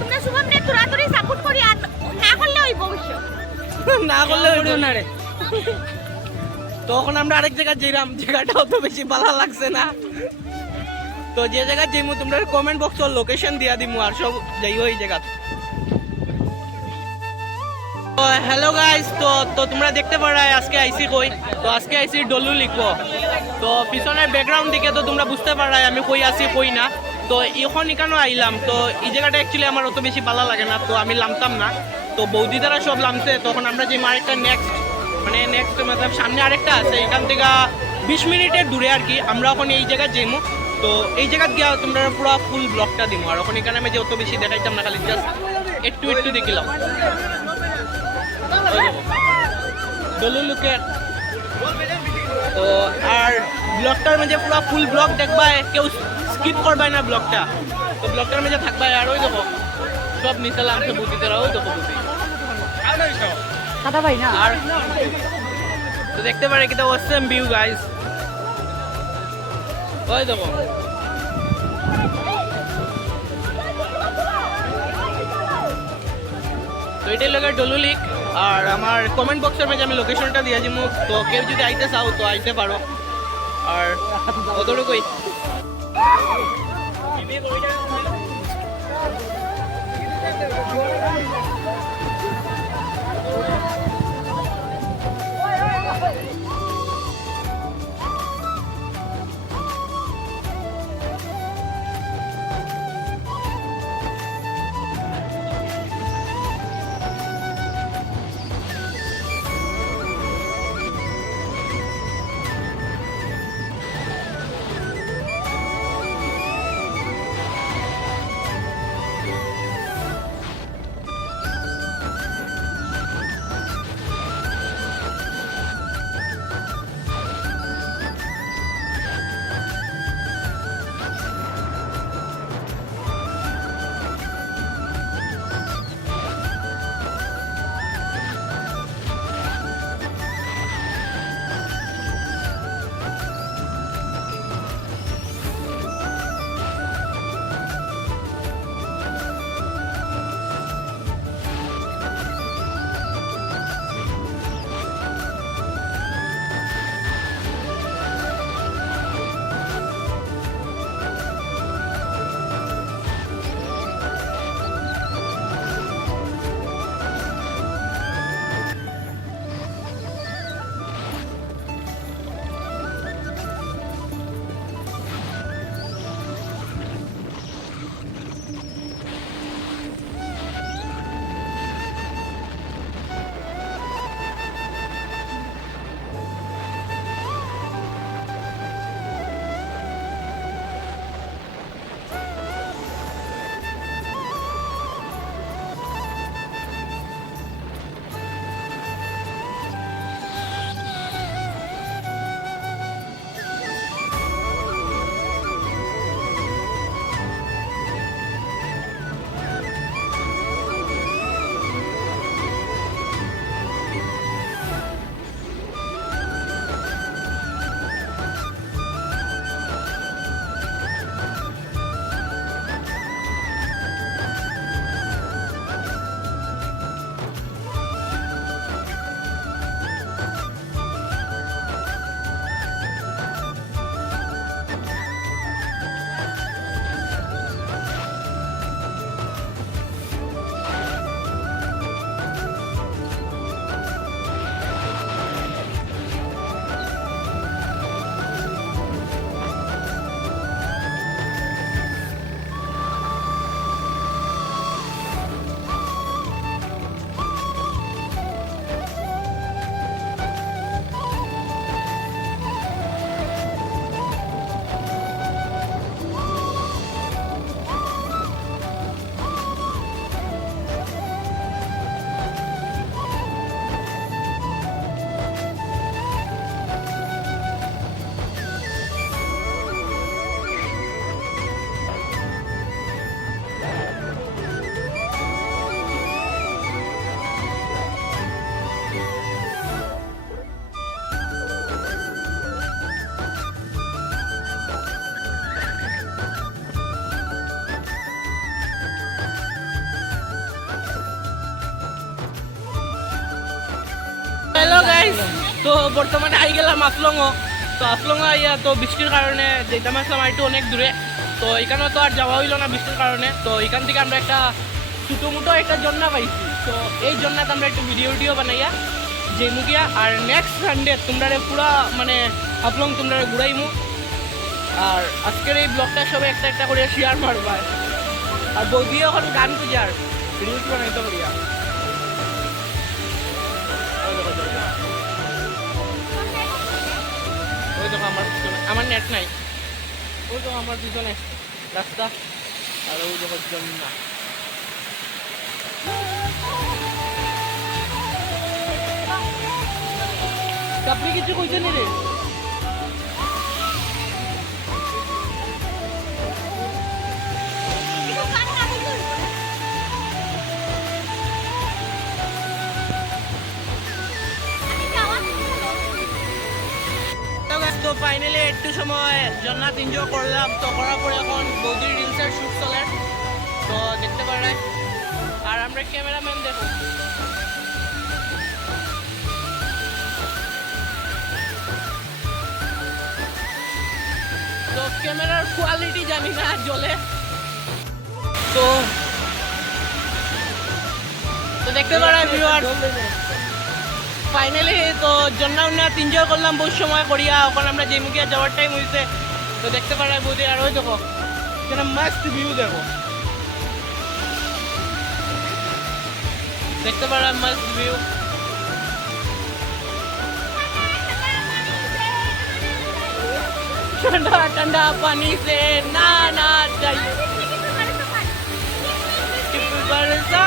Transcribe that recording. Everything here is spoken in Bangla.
তোমরা শুভমরে তুরাতুরি সাপোর্ট করি আর না করলে হইব অবশ্য না করলে হইব না রে। তখন আমরা আরেক জায়গায় যেরাম, জায়গাটা অত বেশি ভালো লাগছে না। তো যে জায়গা যাইমু তোমরা কমেন্ট বক্স লোকেশন দিয়া দিমু আর সব যাইও এই জায়গা। তো হ্যালো গাইস, তো তোমরা দেখতে পারো আজকে আইসি কই। তো আজকে আইসি ডলু লিখবো। তো পিছনের ব্যাকগ্রাউন্ড দিকে তো তোমরা বুঝতে পারো আমি কই আছি কই না। তো এখন এখানে আইলাম। তো এই জায়গাটা অ্যাকচুয়ালি আমার অত বেশি ভালো লাগে না, তো আমি নামতাম না। তো বৌদি দ্বারা সব নামছে, তখন আমরা যে আরেকটা নেক্সট মতলব সামনে আরেকটা আছে, এখান থেকে 20 মিনিটের দূরে আর কি। আমরা এখন এই জায়গায় যাইমু। তো এই জায়গা গিয়া তোমরা পুরো ফুল ব্লগটা দিব। আর এখন এখানে আমি যে অত বেশি দেখাইতাম না, খালি জাস্ট একটু দেখিলাম। ডলু লুকের তো আর ব্লগটার মাঝে পুরো ফুল ব্লগ দেখবা, কেউ স্কিপ করবাই না ব্লগটা। তো ব্লগটার মাঝে থাকবা। আর ওই দেখো সব নিচে লাগছে বুদ্ধি তারা, ওই দেখো বুদ্ধি কথা ভাই না। আর তো দেখতে পারে কিটা অসম ভিউ গাইস, ওই দেখো। তো এটাই লাগে ডলু লিক। আর আমার কমেন্ট বক্সের মাঝে আমি লোকেশনটা দিয়ে যাবো। তো কেউ যদি আইতে চাও তো আইতে পারো। আর অতটুকুই। বর্তমানে আই গেলাম আফলংও। তো আফলংও আইয়া তো বৃষ্টির কারণে যেতাম আসলাম আর একটু অনেক দূরে। তো এখানেও তো আর যাওয়া হইলো না বৃষ্টির কারণে। তো এখান থেকে আমরা একটা ছোটো মোটো একটা জন্না পাইছি। তো এই জন্নাতে আমরা একটু ভিডিও বানাইয়া যে মুগিয়া আর নেক্সট সানডে তোমরা পুরা মানে আফলং তোমরা ঘুরাইমু। আর আজকের এই ব্লগটা সবাই একটা একটা করে শেয়ার মারবা। আর বৌদি এখন গান খুঁজার রিলস বানাইতে করিয়া। ওই দেখো আমার পিছনে, আমার নেট নাই, ওই দেখো আমার পিছনে রাস্তা আর ওই দেখো জন্না। আপনি কিছু কইছেন রে? তো ফাইনালি একটু সময় জন্নাত এনজয় করলাম। তো করার পরে এখন বৌদির রিলসের শুট চলে, তো দেখতে পারে। আর আমরা ক্যামেরাম্যান দেখো, তো ক্যামেরার কোয়ালিটি জানি না জ্বলে। তো দেখতে পারে ভিউয়ার্স ফাইনালি তো জন্নাত এনজয় করলাম বহু সময় করিয়া। এখন আমরা যে মুখিয়া যাওয়ার টাইম হয়েছে। তো দেখতে পারে বৌদি আর ওই দেখো এখানে মাস্ট ভিউ দেখো, দেখতে পারে মাস্ট ভিউ। ठंडा ठंडा पानी से नहाना चाहिए, बरसा